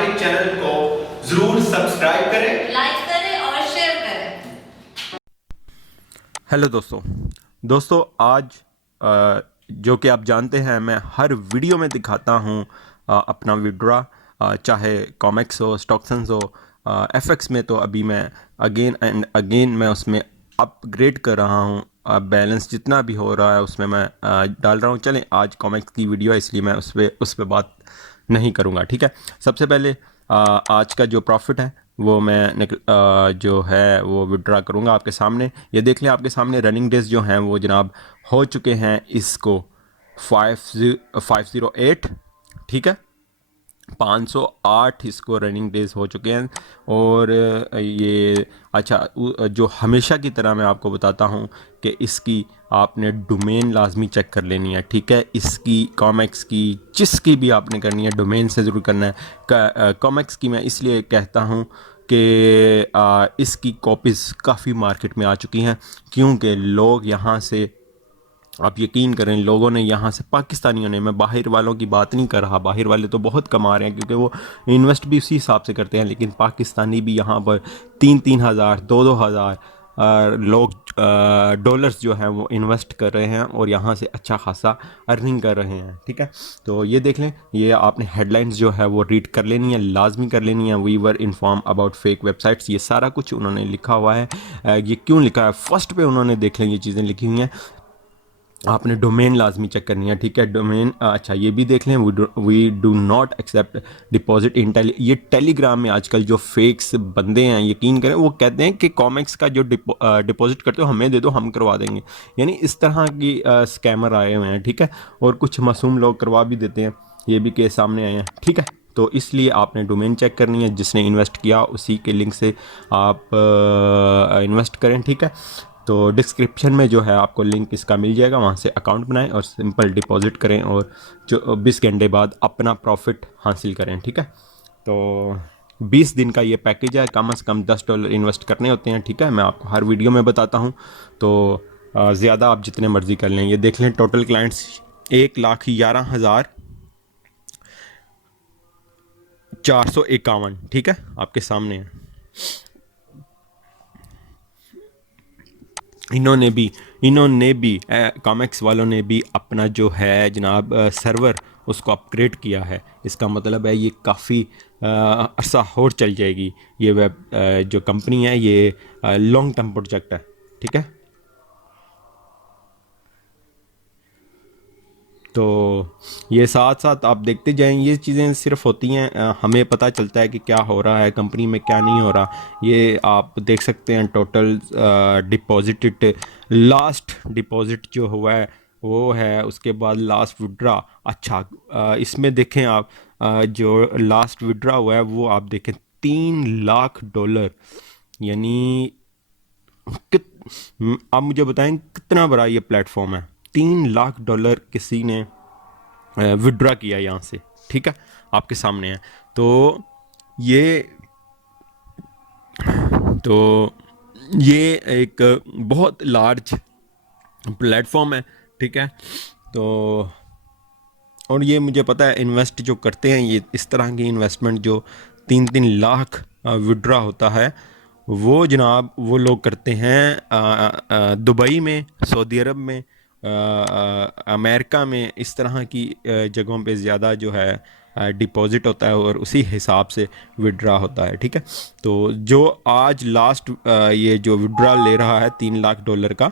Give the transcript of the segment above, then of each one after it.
हमारे चैनल को जरूर सब्सक्राइब करें, लाइक करें और शेयर करें। हेलो दोस्तों आज जो कि आप जानते हैं मैं हर वीडियो में दिखाता हूं अपना विड्रॉ, चाहे कॉमेक्स हो, स्टॉक्सन्स हो, एफएक्स में तो अभी मैं अगेन एंड अगेन मैं उसमें अपग्रेड कर रहा हूं। बैलेंस जितना भी हो रहा है उसमें मैं डाल रहा हूं। चलें, आज कॉमेक्स की वीडियो है इसलिए मैं उस पर बात नहीं करूंगा। ठीक है, सबसे पहले आज का जो प्रॉफिट है वो मैं जो है वो विड्रॉ करूंगा आपके सामने। ये देख लें, आपके सामने रनिंग डेज जो हैं वो जनाब हो चुके हैं इसको 508। ठीक है, 508 इसको रनिंग डेज हो चुके हैं। और ये अच्छा, जो हमेशा की तरह मैं आपको बताता हूँ कि इसकी आपने डोमेन लाजमी चेक कर लेनी है। ठीक है, इसकी कॉमेक्स की जिसकी भी आपने करनी है डोमेन से ज़रूर करना है। कॉमेक्स की मैं इसलिए कहता हूँ कि इसकी कॉपीज़ काफ़ी मार्केट में आ चुकी हैं, क्योंकि लोग यहाँ से, आप यकीन करें, लोगों ने यहाँ से, पाकिस्तानियों ने, मैं बाहर वालों की बात नहीं कर रहा, बाहर वाले तो बहुत कमा रहे हैं क्योंकि वो इन्वेस्ट भी उसी हिसाब से करते हैं, लेकिन पाकिस्तानी भी यहाँ पर 3-3 हज़ार 2-2 हज़ार लोग डॉलर्स जो हैं वो इन्वेस्ट कर रहे हैं और यहाँ से अच्छा खासा अर्निंग कर रहे हैं। ठीक है, तो ये देख लें, ये आपने हेडलाइंस जो है वो रीड कर लेनी है, लाजमी कर लेनी है। We were inform about fake websites, ये सारा कुछ उन्होंने लिखा हुआ है। ये क्यों लिखा है, फर्स्ट पे उन्होंने देख लें ये चीज़ें लिखी हुई हैं। आपने डोमेन लाजमी चेक करनी है। ठीक है, डोमेन, अच्छा ये भी देख लें, we do not accept deposit in ये टेलीग्राम में आजकल जो फेक्स बंदे हैं, यकीन करें, वो कहते हैं कि कॉमिक्स का जो डिपॉजिट करते हो हमें दे दो, हम करवा देंगे। यानी इस तरह की स्कैमर आए हुए हैं। ठीक है, और कुछ मासूम लोग करवा भी देते हैं, ये भी केस सामने आए हैं। ठीक है, तो इसलिए आपने डोमेन चेक करनी है, जिसने इन्वेस्ट किया उसी के लिंक से आप इन्वेस्ट करें। ठीक है, तो डिस्क्रिप्शन में जो है आपको लिंक इसका मिल जाएगा, वहाँ से अकाउंट बनाएं और सिंपल डिपॉजिट करें और जो 20 घंटे बाद अपना प्रॉफिट हासिल करें। ठीक है, तो 20 दिन का ये पैकेज है, कम से कम $10 इन्वेस्ट करने होते हैं। ठीक है, मैं आपको हर वीडियो में बताता हूँ, तो ज़्यादा आप जितने मर्ज़ी कर लें। ये देख लें, टोटल क्लाइंट्स 1,11,451। ठीक है, आपके सामने है। इन्होंने भी कॉमेक्स वालों ने भी अपना जो है जनाब सर्वर उसको अपग्रेड किया है। इसका मतलब है ये काफ़ी अरसा और चल जाएगी। ये वेब जो कंपनी है ये लॉन्ग टर्म प्रोजेक्ट है। ठीक है, तो ये साथ साथ आप देखते जाएं, ये चीज़ें सिर्फ होती हैं, हमें पता चलता है कि क्या हो रहा है कंपनी में, क्या नहीं हो रहा। ये आप देख सकते हैं, टोटल डिपॉजिटेड, लास्ट डिपॉजिट जो हुआ है वो है, उसके बाद लास्ट विड्रा। अच्छा, इसमें देखें आप, जो लास्ट विड्रा हुआ है वो आप देखें $3 लाख। यानी आप मुझे बताएं कितना बड़ा ये प्लेटफॉर्म है। $3 लाख किसी ने विड्रॉ किया यहाँ से। ठीक है, आपके सामने है। तो ये एक बहुत लार्ज प्लेटफॉर्म है। ठीक है, तो और ये मुझे पता है इन्वेस्ट जो करते हैं, ये इस तरह की इन्वेस्टमेंट जो 3-3 लाख विड्रॉ होता है, वो जनाब वो लोग करते हैं दुबई में, सऊदी अरब में, अमेरिका में, इस तरह की जगहों पे ज़्यादा जो है डिपॉजिट होता है और उसी हिसाब से विड्रा होता है। ठीक है, तो जो आज लास्ट ये जो विड्रा ले रहा है $3 लाख का,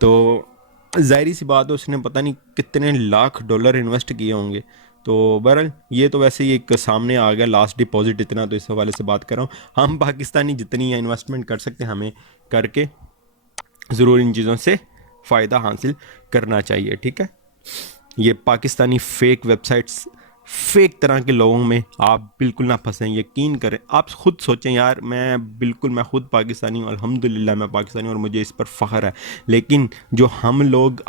तो ज़ाहिर सी बात है उसने पता नहीं कितने $1 लाख इन्वेस्ट किए होंगे। तो बहरहाल ये तो वैसे ही एक सामने आ गया, लास्ट डिपॉजिट इतना, तो इस हवाले से बात कर रहा हूँ। हम पाकिस्तानी जितनी इन्वेस्टमेंट कर सकते हैं हमें करके ज़रूर इन चीज़ों से फ़ायदा हासिल करना चाहिए। ठीक है, ये पाकिस्तानी फ़ेक वेबसाइट्स, फेक तरह के लोगों में आप बिल्कुल ना फंसें। यकीन करें, आप खुद सोचें यार, मैं खुद पाकिस्तानी हूँ, अल्हम्दुलिल्लाह मैं पाकिस्तानी हूँ और मुझे इस पर फ़ख्र है। लेकिन जो हम लोग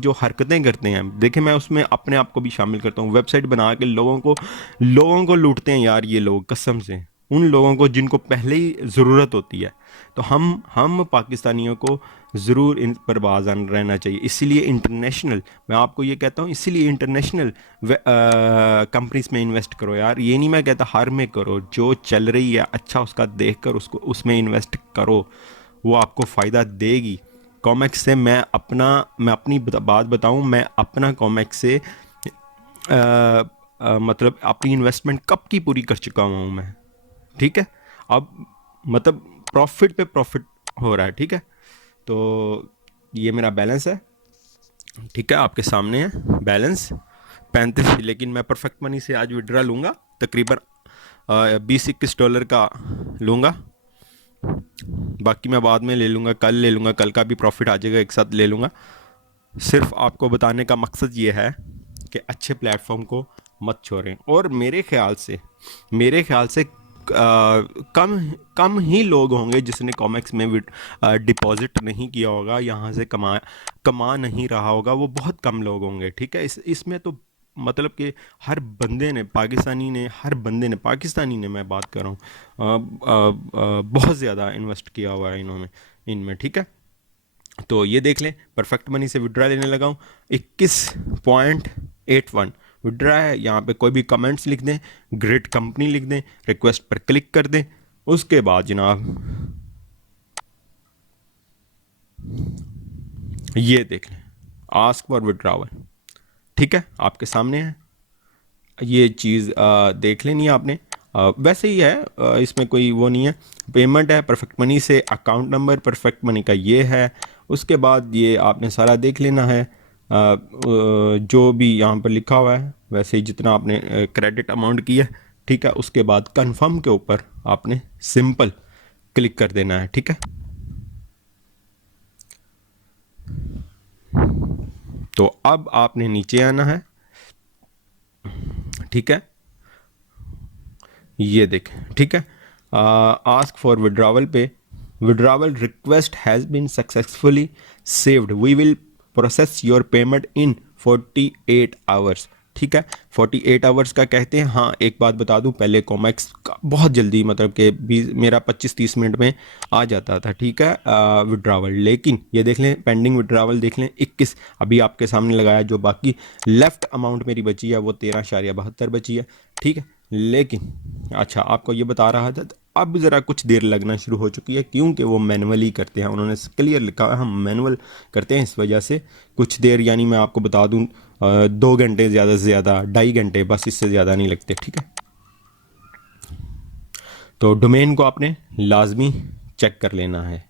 जो हरकतें करते हैं, देखें मैं उसमें अपने आप को भी शामिल करता हूँ। वेबसाइट बना के लोगों को लूटते हैं यार ये लोग, कसम से, उन लोगों को जिनको पहले ही ज़रूरत होती है। तो हम पाकिस्तानियों को ज़रूर इन पर बाज़ान रहना चाहिए। इसीलिए इंटरनेशनल, मैं आपको ये कहता हूँ, इसीलिए इंटरनेशनल कंपनीज में इन्वेस्ट करो यार। ये नहीं मैं कहता हर में करो, जो चल रही है अच्छा उसका देख कर उसको उसमें इन्वेस्ट करो, वो आपको फ़ायदा देगी। कॉमेक्स से मैं अपनी बात बताऊँ, मैं अपना कॉमेक्स से मतलब अपनी इन्वेस्टमेंट कब की पूरी कर चुका हुआ हूँ मैं, ठीक है। अब मतलब प्रॉफिट पे प्रॉफिट हो रहा है, ठीक है। तो ये मेरा बैलेंस है, ठीक है, आपके सामने है बैलेंस 35। लेकिन मैं परफेक्ट मनी से आज विड्रा लूँगा, तकरीबन $20-21 का लूँगा। बाकी मैं बाद में ले लूँगा, कल ले लूँगा, कल का भी प्रॉफिट आ जाएगा, एक साथ ले लूँगा। सिर्फ आपको बताने का मकसद ये है कि अच्छे प्लेटफॉर्म को मत छोड़ें। और मेरे ख्याल से कम ही लोग होंगे जिसने कॉमेक्स में डिपॉजिट नहीं किया होगा, यहाँ से कमा नहीं रहा होगा, वो बहुत कम लोग होंगे, ठीक है। इसमें तो मतलब कि हर बंदे ने पाकिस्तानी ने मैं बात कर रहा हूँ, बहुत ज़्यादा इन्वेस्ट किया हुआ है इन्होंने इनमें, ठीक है। तो ये देख लें, परफेक्ट मनी से विड्रा लेने लगा हूँ 21.81 विड्रा है। यहाँ पे कोई भी कमेंट्स लिख दें, ग्रेट कंपनी लिख दें, रिक्वेस्ट पर क्लिक कर दें। उसके बाद जनाब ये देख लें, आस्क फॉर विड्रावल, ठीक है, आपके सामने है ये चीज़, देख लेनी है आपने। वैसे ही है, इसमें कोई वो नहीं है। पेमेंट है परफेक्ट मनी से, अकाउंट नंबर परफेक्ट मनी का ये है। उसके बाद ये आपने सारा देख लेना है, जो भी यहाँ पर लिखा हुआ है, वैसे ही जितना आपने क्रेडिट अमाउंट किया, ठीक है। उसके बाद कंफर्म के ऊपर आपने सिंपल क्लिक कर देना है, ठीक है। तो अब आपने नीचे आना है, ठीक है, ये देखें, ठीक है। Ask for withdrawal pay, withdrawal request has been successfully saved, we will process your payment in 48 hours, ठीक है। 48 आवर्स का कहते हैं। हाँ, एक बात बता दूं, पहले कॉमेक्स का बहुत जल्दी मतलब कि मेरा 25-30 मिनट में आ जाता था, ठीक है, विड्रावल। लेकिन ये देख लें, पेंडिंग विड्रावल देख लें 21 अभी आपके सामने लगाया। जो बाकी लेफ़्ट अमाउंट मेरी बची है वो 13.72 बची है, ठीक है। लेकिन अच्छा, आपको ये बता रहा था, अब ज़रा कुछ देर लगना शुरू हो चुकी है, क्योंकि वो मैनुअली करते हैं, उन्होंने क्लियर लिखा है हम मैनुअल करते हैं, इस वजह से कुछ देर, यानी मैं आपको बता दूं 2 घंटे ज़्यादा से ज़्यादा 2.5 घंटे, बस इससे ज़्यादा नहीं लगते, ठीक है। तो डोमेन को आपने लाजमी चेक कर लेना है।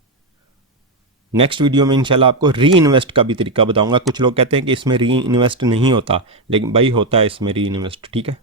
नेक्स्ट वीडियो में इंशाल्लाह आपको री इन्वेस्ट का भी तरीका बताऊंगा। कुछ लोग कहते हैं कि इसमें री इन्वेस्ट नहीं होता, लेकिन भाई होता है इसमें री इन्वेस्ट, ठीक है।